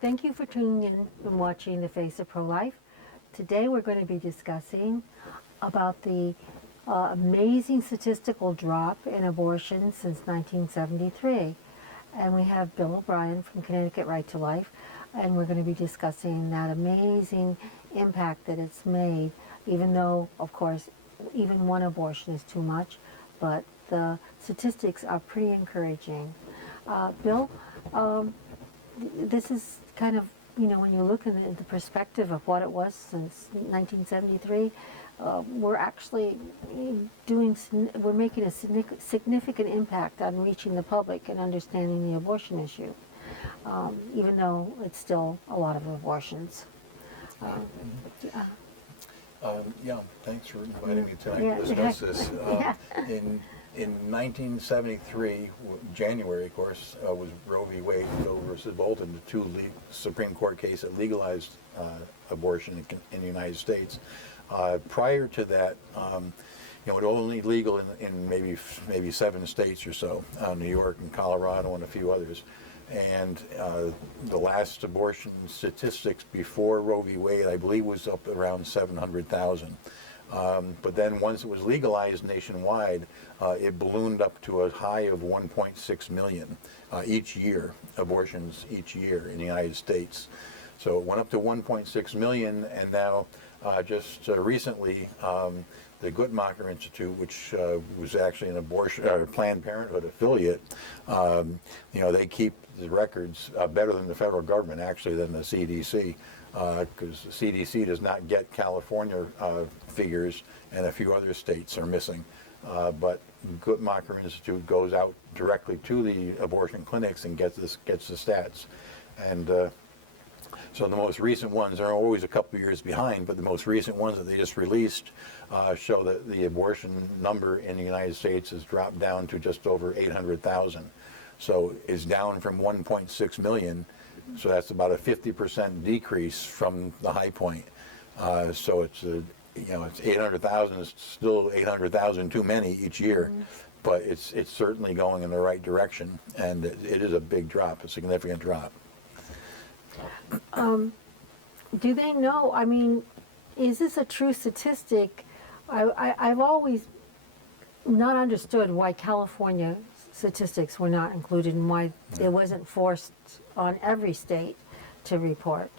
Thank you for tuning in and watching The Face of Pro-Life. Today we're going to be discussing about the amazing statistical drop in abortion since 1973. And we have Bill O'Brien from Connecticut Right to Life, and we're going to be discussing that amazing impact that it's made, even though, of course, even one abortion is too much, but the statistics are pretty encouraging. Bill, this is kind of, when you look in the perspective of what it was since 1973, we're actually we're making a significant impact on reaching the public and understanding the abortion issue, even though it's still a lot of abortions. Thanks for inviting me tonight to discuss this. In 1973, January, of course, was Roe v. Wade, Doe versus Bolton, the two Supreme Court case that legalized abortion in the United States. Prior to that, it was only legal in maybe 7 states or so, New York and Colorado and a few others. And the last abortion statistics before Roe v. Wade, I believe, was up around 700,000. But then once it was legalized nationwide, it ballooned up to a high of 1.6 million each year, abortions each year in the United States. So it went up to 1.6 million, and now just recently, the Guttmacher Institute, which was actually an abortion Planned Parenthood affiliate, they keep the records better than the federal government, actually, than the CDC, because the CDC does not get California figures, and a few other states are missing. But Guttmacher Institute goes out directly to the abortion clinics and gets the stats, and so the most recent ones are always a couple of years behind, but the most recent ones that they just released show that the abortion number in the United States has dropped down to just over 800,000. So it's down from 1.6 million. So that's about a 50% decrease from the high point. So it's 800,000 is still 800,000 too many each year, but it's certainly going in the right direction, and it is a big drop, a significant drop. Do they know? I mean, is this a true statistic? I've always not understood why California statistics were not included and why it wasn't forced on every state to report.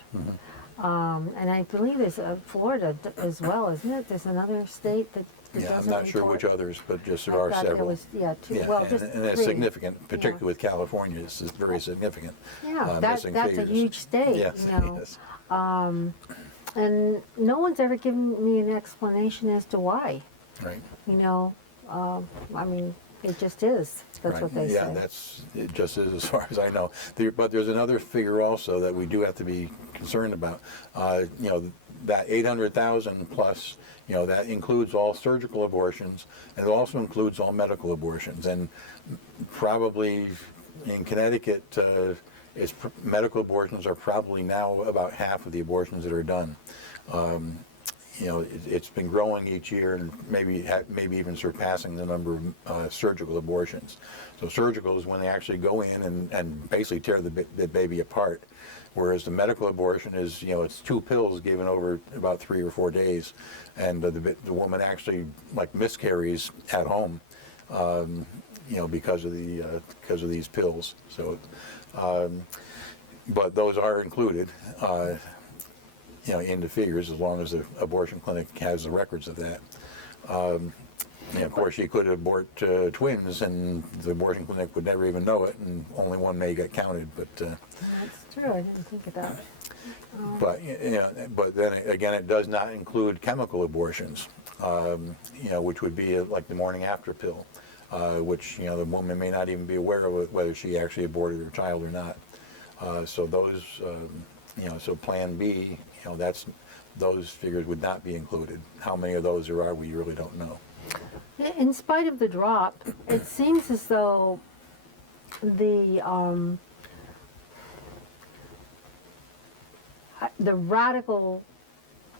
And I believe there's Florida as well, isn't it? There's another state that doesn't I'm not sure which others, but just there are several. Two. Well, and it's significant, particularly with California. It's very significant. Yeah, that's a huge state. Yes, yes. And no one's ever given me an explanation as to why. Right. I mean, it just is. That's right. what they say. Yeah, it just is as far as I know. But there's another figure also that we do have to be concerned about. That 800,000 plus, that includes all surgical abortions, and it also includes all medical abortions. And probably in Connecticut, medical abortions are probably now about half of the abortions that are done. It's been growing each year, and maybe even surpassing the number of surgical abortions. So surgical is when they actually go in and basically tear the baby apart, whereas the medical abortion is, it's 2 pills given over about 3 or 4 days, and the woman actually miscarries at home, because of these pills. So, but those are included. In the figures, as long as the abortion clinic has the records of that. Of course, she could abort twins, and the abortion clinic would never even know it, and only one may get counted. But that's true. I didn't think of that. But then again, it does not include chemical abortions, which would be like the morning after pill, which the woman may not even be aware of whether she actually aborted her child or not. So those. So Plan B, those figures would not be included. How many of those there are, we really don't know. In spite of the drop, it seems as though the radical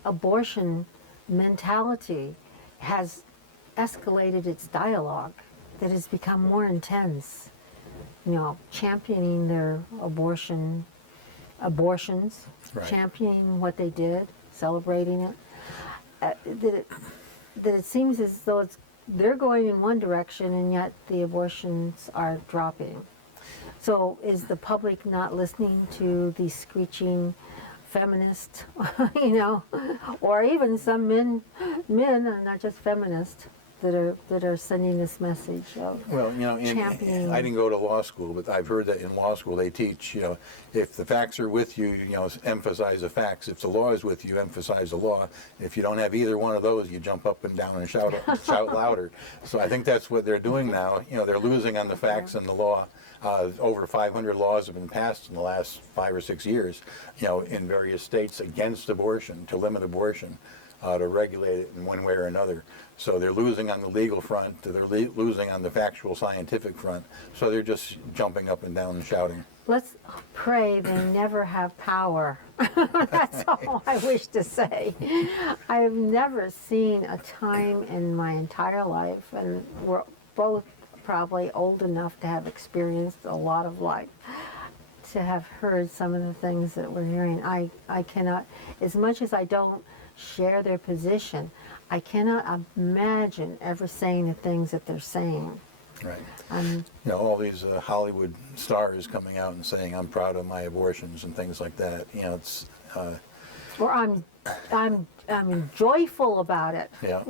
abortion mentality has escalated its dialogue, that has become more intense, championing their abortion abortions, Right. championing what they did, celebrating it. That it seems as though they're going in one direction and yet the abortions are dropping. So is the public not listening to these screeching feminists, or even some men are not just feminists that are sending this message of Well, championing. I didn't go to law school, but I've heard that in law school they teach, if the facts are with you, emphasize the facts. If the law is with you, emphasize the law. If you don't have either one of those, you jump up and down and shout louder. So I think that's what they're doing now. They're losing on the facts and the law. Over 500 laws have been passed in the last 5 or 6 years, in various states against abortion, to limit abortion, to regulate it in one way or another. So they're losing on the legal front, they're losing on the factual scientific front, so they're just jumping up and down and shouting. Let's pray they never have power. That's all I wish to say. I have never seen a time in my entire life, and we're both probably old enough to have experienced a lot of life, to have heard some of the things that we're hearing. I cannot, as much as I don't share their position, I cannot imagine ever saying the things that they're saying. Right. All these Hollywood stars coming out and saying, "I'm proud of my abortions" and things like that. It's. Or I'm joyful about it. Yeah.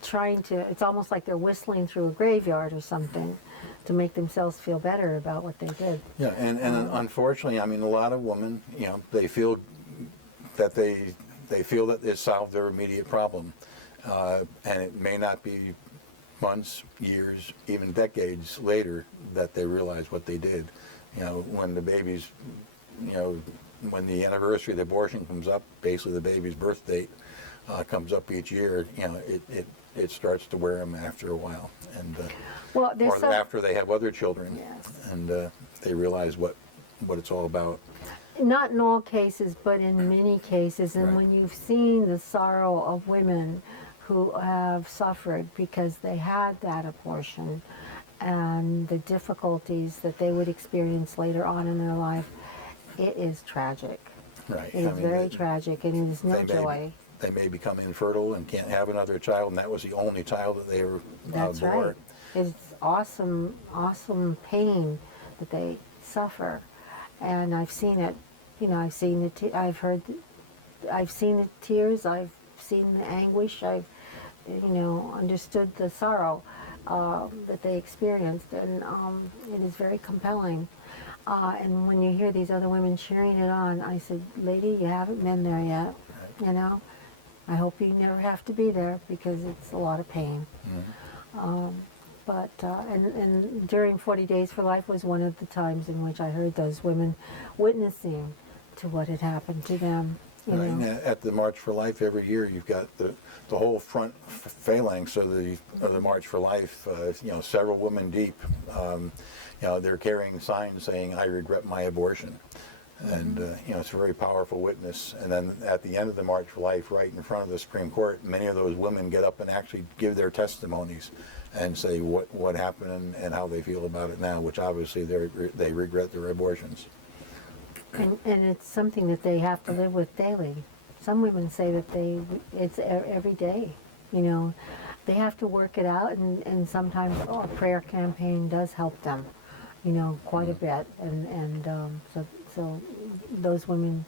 Trying to. It's almost like they're whistling through a graveyard or something, to make themselves feel better about what they did. Yeah, and unfortunately, a lot of women, they feel that they feel that they solved their immediate problem, and it may not be months, years, even decades later that they realize what they did. When the baby's, when the anniversary of the abortion comes up, basically the baby's birth date comes up each year. It starts to wear them after a while, and or after they have other children, yes. And they realize what it's all about. Not in all cases, but in many cases. And Right. when you've seen the sorrow of women who have suffered because they had that abortion, and the difficulties that they would experience later on in their life, it is tragic. Right. It is very tragic, and it is no joy. They may become infertile and can't have another child, and that was the only child that they were That's born. right. It's awesome pain that they suffer, and I've seen it. I've seen I've seen the tears. I've seen the anguish. I've understood the sorrow that they experienced, and it is very compelling. And when you hear these other women cheering it on, I said, "Lady, you haven't been there yet. Right. I hope you never have to be there, because it's a lot of pain." Mm-hmm. And during 40 Days for Life was one of the times in which I heard those women witnessing to what had happened to them. And at the March for Life every year, you've got the whole front phalanx of the March for Life. Several women deep. They're carrying signs saying, "I regret my abortion." And it's a very powerful witness. And then at the end of the March for Life, right in front of the Supreme Court, many of those women get up and actually give their testimonies and say what happened and how they feel about it now, which obviously they regret their abortions. And it's something that they have to live with daily. Some women say that it's every day. They have to work it out, and sometimes a prayer campaign does help them, quite a bit. And so those women,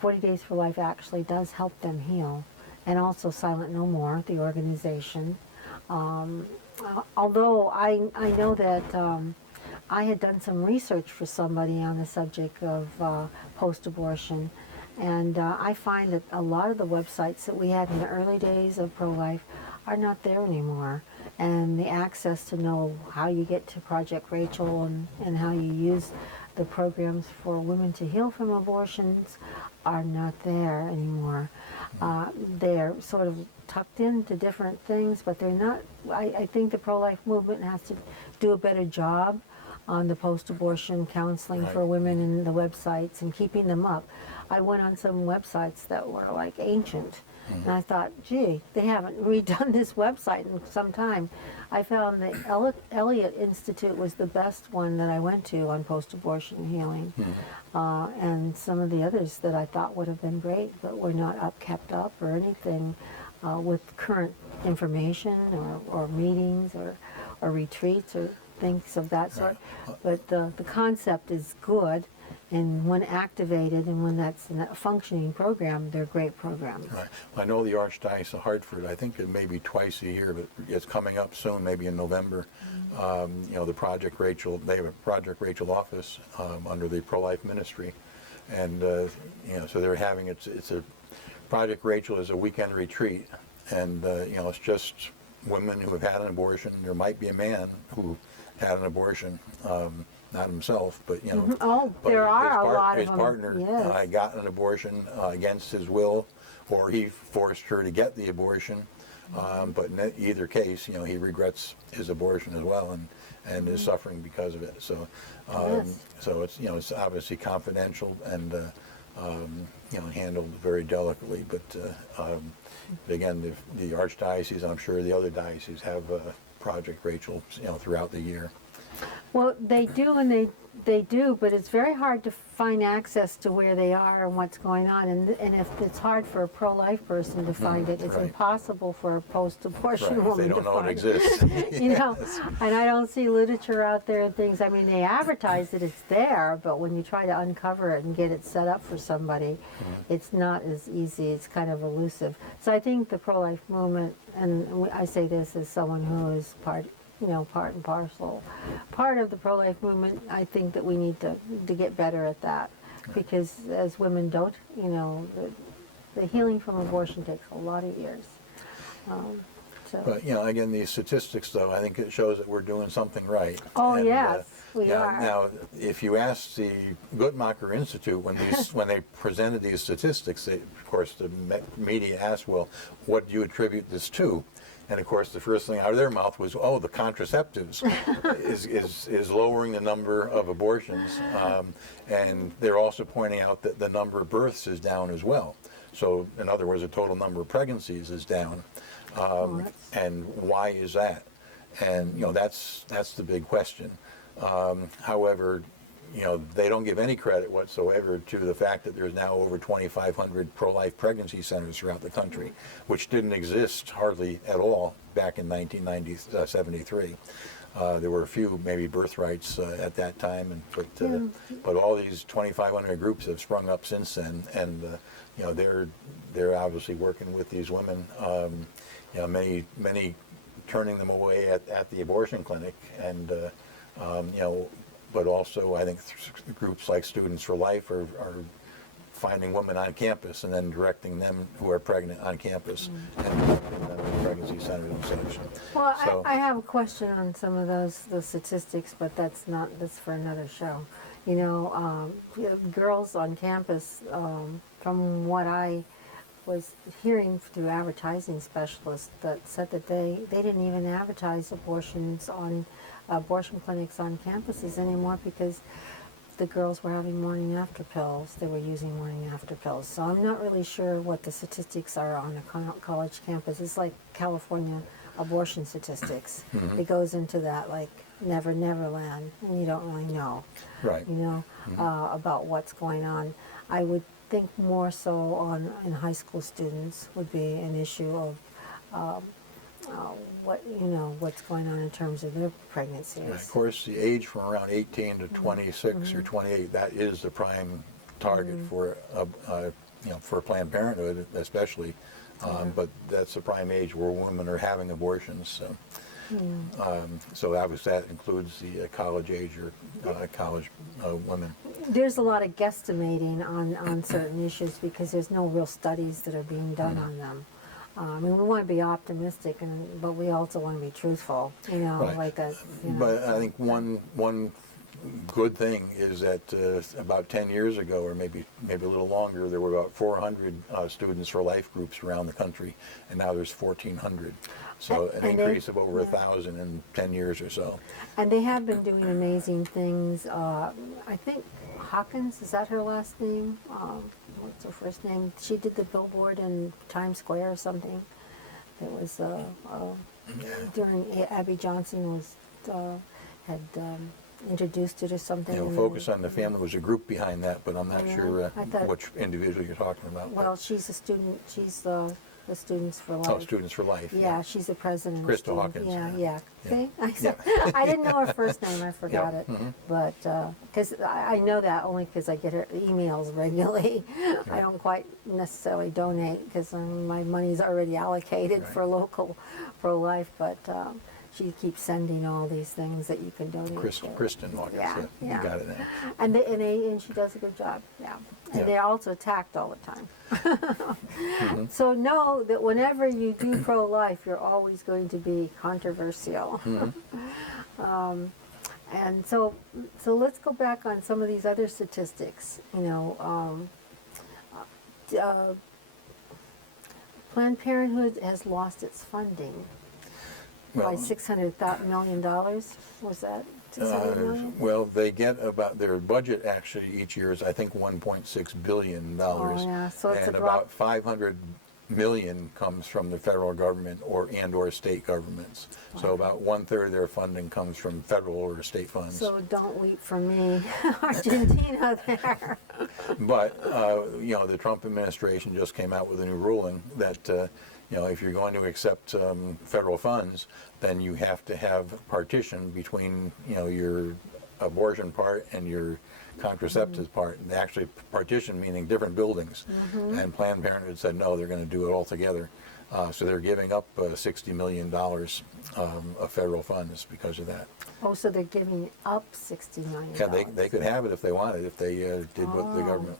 40 Days for Life actually does help them heal. And also Silent No More, the organization. Although I know that I had done some research for somebody on the subject of post-abortion, and I find that a lot of the websites that we had in the early days of pro-life are not there anymore. And the access to know how you get to Project Rachel and how you use the programs for women to heal from abortions are not there anymore. They're sort of tucked into different things, but they're not. I think the pro-life movement has to do a better job on the post-abortion counseling Right. for women and the websites and keeping them up. I went on some websites that were like ancient, and I thought, gee, they haven't redone this website in some time. I found the Elliott Institute was the best one that I went to on post-abortion healing, and some of the others that I thought would have been great, but were not kept up or anything with current information or meetings or retreats or things of that sort. But the concept is good, and when activated and when that's a functioning program, they're great programs. Right. I know the Archdiocese of Hartford, I think it may be twice a year, but it's coming up soon, maybe in November. You know, the Project Rachel, they have a Project Rachel office under the Pro Life Ministry. And, you know, so they're having, it's a, Project Rachel is a weekend retreat. And, you know, it's just women who have had an abortion. There might be a man who had an abortion, not himself, but, you know. Oh, but there are a lot of his them. partner Yes. got an abortion against his will, or he forced her to get the abortion. But in either case, you know, he regrets his abortion as well, and is suffering because of it. So, Yes. so it's, you know, it's obviously confidential and you know, handled very delicately. But again, the Archdiocese, I'm sure the other dioceses have Project Rachel, you know, throughout the year. Well, they do, and they do, but it's very hard to find access to where they are and what's going on. And if it's hard for a pro-life person to find it, it's right. impossible for a post-abortion Right, woman they don't to know find it exists. You know, and I don't see literature out there and things. I mean, they advertise that it's there, but when you try to uncover it and get it set up for somebody, it's not as easy. It's kind of elusive. So I think the pro-life movement, and I say this as someone who is part and parcel, part of the pro-life movement. I think that we need to get better at that, because as women don't, you know, the healing from abortion takes a lot of years. So. But, you know, again, these statistics, though, I think it shows that we're doing something right. Oh, And, yes, we yeah, are. Now, if you ask the Guttmacher Institute, when they presented these statistics, of course, the media asked, well, what do you attribute this to? And of course, the first thing out of their mouth was, "Oh, the contraceptives is lowering the number of abortions," and they're also pointing out that the number of births is down as well. So, in other words, the total number of pregnancies is down. And why is that? And you know, that's the big question. However, you know, they don't give any credit whatsoever to the fact that there's now over 2,500 pro-life pregnancy centers throughout the country, which didn't exist hardly at all back in 1973. There were a few maybe birthrights at that time, but all these 2,500 groups have sprung up since then, and you know, they're obviously working with these women. You know, many turning them away at the abortion clinic, and you know. But also, I think groups like Students for Life are finding women on campus and then directing them who are pregnant on campus and directing them to pregnancy centers and such. Well, So, I have a question on some of those statistics, but that's for another show. You know, girls on campus, from what I was hearing through advertising specialists, that said that they didn't even advertise abortion clinics on campuses anymore, because the girls were having morning after pills. They were using morning after pills. So I'm not really sure what the statistics are on a college campus. It's like California abortion statistics. It goes into that like Never Land, and you don't really know, right. you know, about what's going on. I would think more so in high school students would be an issue of what's going on in terms of their pregnancies. And of course, the age from around 18 to 26 or 28, that is the prime target for you know, for Planned Parenthood especially. But that's the prime age where women are having abortions. So. So that includes the college age or college women. There's a lot of guesstimating on certain issues, because there's no real studies that are being done on them. I mean, we want to be optimistic, but we also want to be truthful. You know, Right. like that. You know, But I think one good thing is that about 10 years ago, or maybe a little longer, there were about 400 Students for Life groups around the country, and now there's 1,400. So an increase of over 1,000 in 10 years or so. And they have been doing amazing things. I think Hawkins, is that her last name? What's her first name? She did the billboard in Times Square or something. It was during Abby Johnson was had introduced it or something. You know, Focus on the Family was a group behind that, but I'm not sure which individual you're talking about. Well, she's a student. She's the Students for Life. Oh, Students for Life. Yeah, she's the president. Krista Hawkins. Yeah. See? I didn't know her first name. I forgot it. Mm-hmm. But because I know that only because I get her emails regularly. I don't quite necessarily donate because my money's already allocated for local pro-life, but she keeps sending all these things that you can donate to. Kristen Hawkins. Yeah. You got it now. And she does a good job. Yeah. And they're also attacked all the time. Mm-hmm. So know that whenever you do pro-life, you're always going to be controversial. Mm-hmm. And so let's go back on some of these other statistics. You know, Planned Parenthood has lost its funding by $600 million. Was that 600 million? Well, they get about their budget actually each year is I think $1.6 billion. Oh, yeah. So it's and a about drop. 500 million comes from the federal government or state governments. So about 1/3 of their funding comes from federal or state funds. So don't weep for me, Argentina there. But you know, the Trump administration just came out with a new ruling that you know, if you're going to accept federal funds, then you have to have partition between, you know, your abortion part and your contraceptives part. And actually partition meaning different buildings. And Planned Parenthood said no, they're going to do it all together. So they're giving up $60 million of federal funds because of that. Oh, so they're giving up $60 million. Yeah, they could have it if they wanted, if they did what the government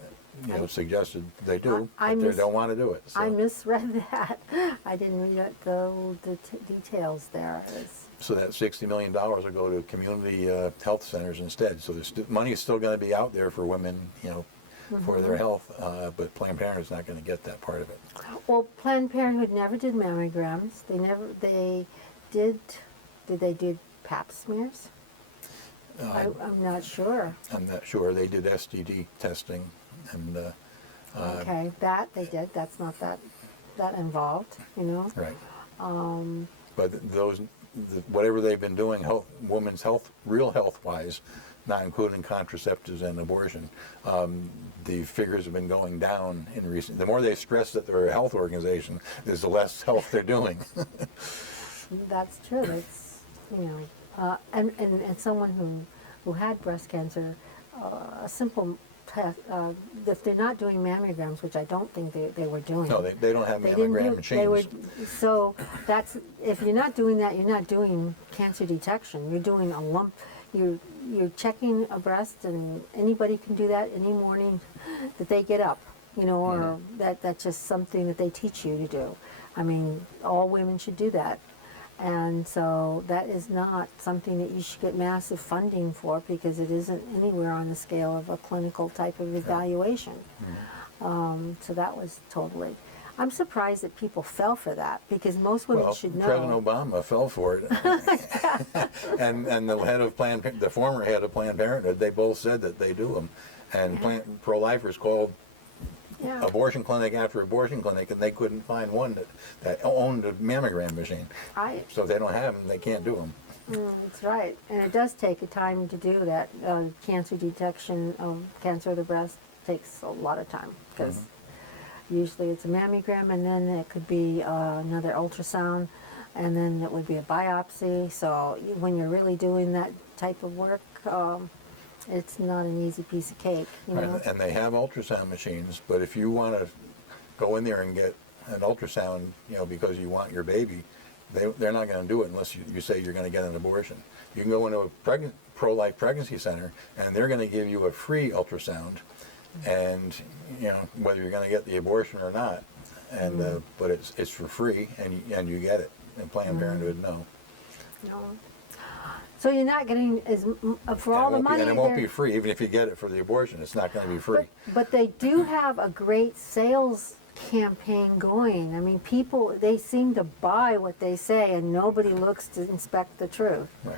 suggested they do, but they don't want to do it. So. I misread that. I didn't read the details there. So that $60 million will go to community health centers instead. So money is still going to be out there for women, you know, for their health, but Planned Parenthood's not going to get that part of it. Well, Planned Parenthood never did mammograms. They did they do pap smears? I'm not sure. I'm not sure. They did STD testing, and okay, that they did. That's not that involved, you know. right. But whatever they've been doing, women's health, real health-wise, not including contraceptives and abortion, the figures have been going down in recent. The more they stress that they're a health organization, is the less health they're doing. That's true. That's and someone who had breast cancer, a simple test. If they're not doing mammograms, which I don't think they were doing. No, they don't have mammogram machines. So that's, if you're not doing that, you're not doing cancer detection. You're doing a lump. You're checking a breast, and anybody can do that any morning that they get up. You know, or that's just something that they teach you to do. I mean, all women should do that. And so that is not something that you should get massive funding for, because it isn't anywhere on the scale of a clinical type of evaluation. So that was totally... I'm surprised that people fell for that, because most women should know. President Obama fell for it. and the former head of Planned Parenthood, they both said that they do them. And pro-lifers called abortion clinic after abortion clinic, and they couldn't find one that owned a mammogram machine. So if they don't have them, they can't do them. That's right. And it does take a time to do that. Cancer detection of cancer of the breast takes a lot of time, because usually it's a mammogram, and then it could be another ultrasound, and then it would be a biopsy. So when you're really doing that type of work, it's not an easy piece of cake. You know? And they have ultrasound machines, but if you want to go in there and get an ultrasound, you know, because you want your baby, they're not going to do it unless you say you're going to get an abortion. You can go into a pro-life pregnancy center, and they're going to give you a free ultrasound, and you know, whether you're going to get the abortion or not, and but it's for free, and you get it. And Planned Parenthood, no. So you're not getting for all the money. And it won't be free, even if you get it for the abortion. It's not going to be free. But they do have a great sales campaign going. I mean, people, they seem to buy what they say, and nobody looks to inspect the truth. Right.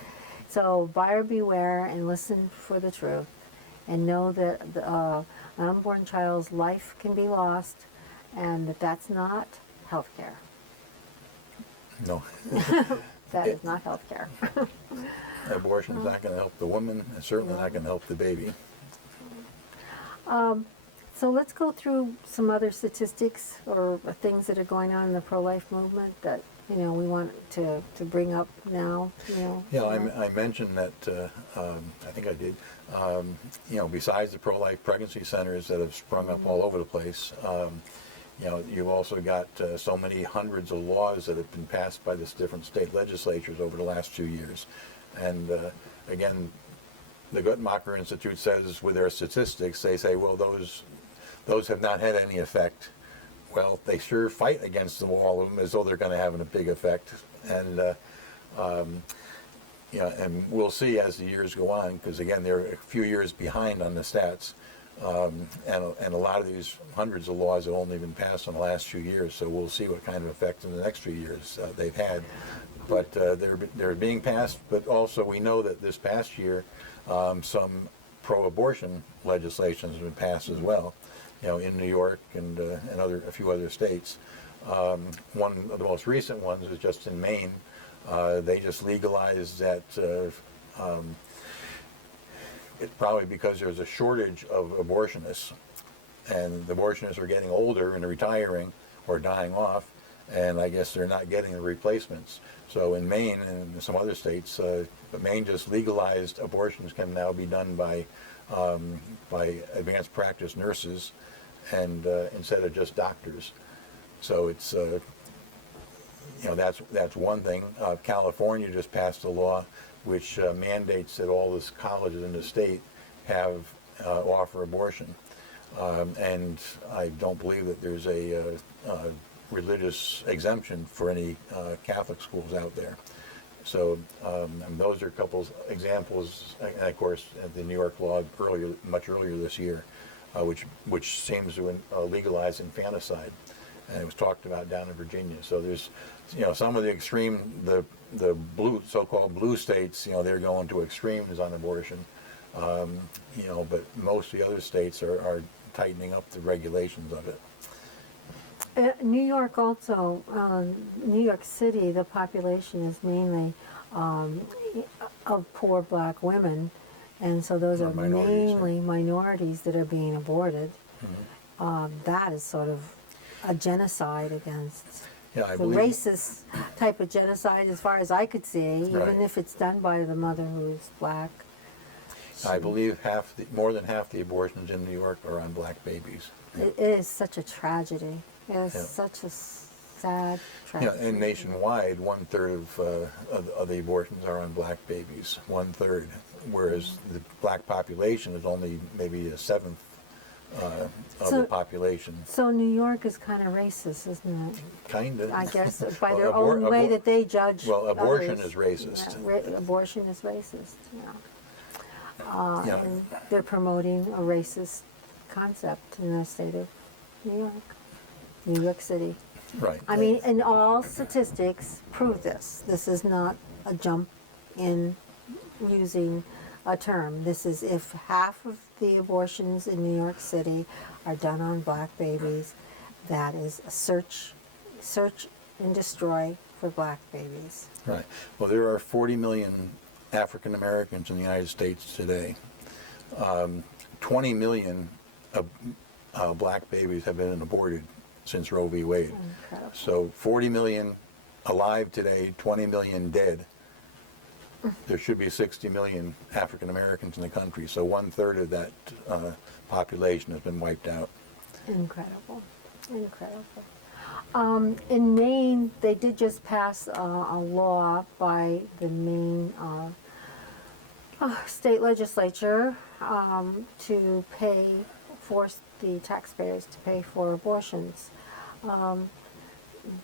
So buyer beware and listen for the truth, and know that an unborn child's life can be lost, and that's not health care. No. That is not health care. Abortion is not going to help the woman, and certainly not going to help the baby. So let's go through some other statistics or things that are going on in the pro-life movement that we want to bring up now. Yeah, I mentioned that. I think I did. Besides the pro-life pregnancy centers that have sprung up all over the place, you've also got so many hundreds of laws that have been passed by the different state legislatures over the last few years, and again, the Guttmacher Institute says with their statistics, they say, well, those have not had any effect. Well, they sure fight against them, all of them, as though they're going to have a big effect. And and we'll see as the years go on, because again, they're a few years behind on the stats, and a lot of these hundreds of laws have only been passed in the last few years. So we'll see what kind of effect in the next few years they've had. But they're being passed. But also, we know that this past year, some pro-abortion legislation has been passed as well. In New York and a few other states. One of the most recent ones is just in Maine. They just legalized that. It's probably because there's a shortage of abortionists, and the abortionists are getting older and retiring or dying off, and I guess they're not getting the replacements. So in Maine and some other states, Maine just legalized abortions can now be done by advanced practice nurses, and instead of just doctors. So it's that's one thing. California just passed a law which mandates that all the colleges in the state have offer abortion, and I don't believe that there's a religious exemption for any Catholic schools out there. So and those are a couple examples, and of course the New York law much earlier this year, which seems to legalize infanticide, and it was talked about down in Virginia. So there's some of the extreme, the blue, so-called blue states, they're going to extremes on abortion, but most of the other states are tightening up the regulations of it. New York also, New York City, the population is mainly of poor black women, and so those are mainly minorities that are being aborted. Mm-hmm. That is sort of a genocide against the racist type of genocide, as far as I could see, even if it's done by the mother who's black. I believe more than half the abortions in New York are on black babies. It is such a tragedy. It is such a sad tragedy. And nationwide, 1/3 of the abortions are on black babies. 1/3, whereas the black population is only maybe a seventh of the population. So New York is kind of racist, isn't it? Kind of. I guess by their own way that they judge. Well, abortion others. is racist. Yeah, abortion is racist. And they're promoting a racist concept in the state of New York City. Right. I mean, and all statistics prove this. This is not a jump in using a term. This is if half of the abortions in New York City are done on black babies, that is a search and destroy for black babies. Right. Well, there are 40 million African Americans in the United States today. 20 million black babies have been aborted since Roe v. Wade. Incredible. So 40 million alive today, 20 million dead. There should be 60 million African Americans in the country, so 1/3 of that population has been wiped out. Incredible. In Maine, they did just pass a law by the Maine state legislature to force the taxpayers to pay for abortions.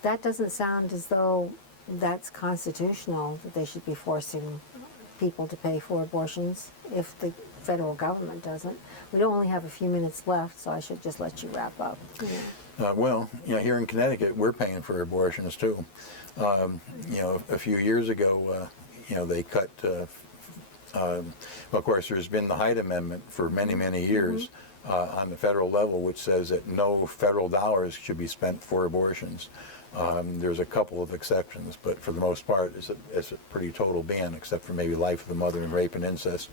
That doesn't sound as though that's constitutional, that they should be forcing people to pay for abortions if the federal government doesn't. We don't only have a few minutes left, so I should just let you wrap up. Well, here in Connecticut, we're paying for abortions too. A few years ago, they cut. Of course, there's been the Hyde Amendment for many, many years on the federal level, which says that no federal dollars should be spent for abortions. There's a couple of exceptions, but for the most part, it's a pretty total ban, except for maybe life of the mother and rape and incest.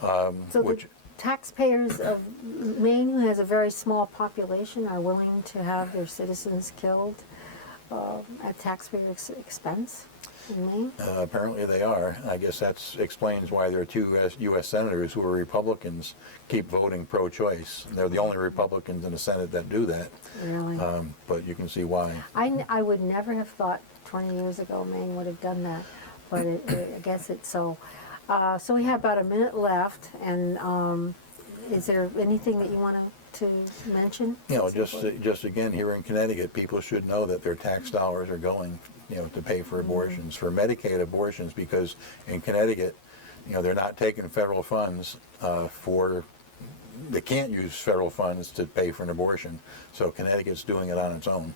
So the taxpayers of Maine, who has a very small population, are willing to have their citizens killed at taxpayer expense in Maine? Apparently they are. I guess that explains why there are two U.S. senators who are Republicans keep voting pro-choice. They're the only Republicans in the Senate that do that. Really? But you can see why. I would never have thought 20 years ago Maine would have done that, but I guess it's so. So we have about a minute left, and is there anything that you want to mention? Just again, here in Connecticut, people should know that their tax dollars are going, to pay for abortions, for Medicaid abortions, because in Connecticut, they're not taking federal funds they can't use federal funds to pay for an abortion, so Connecticut's doing it on its own.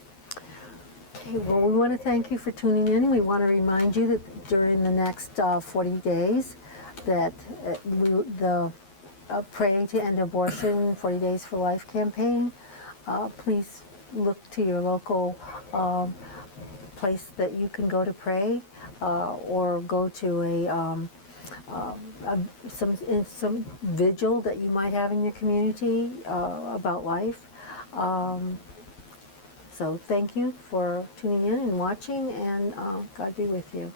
Okay, well, we want to thank you for tuning in. We want to remind you that during the next 40 days, that the Pray to End Abortion 40 Days for Life campaign, please look to your local place that you can go to pray, or go to some vigil that you might have in your community about life. So thank you for tuning in and watching, and God be with you.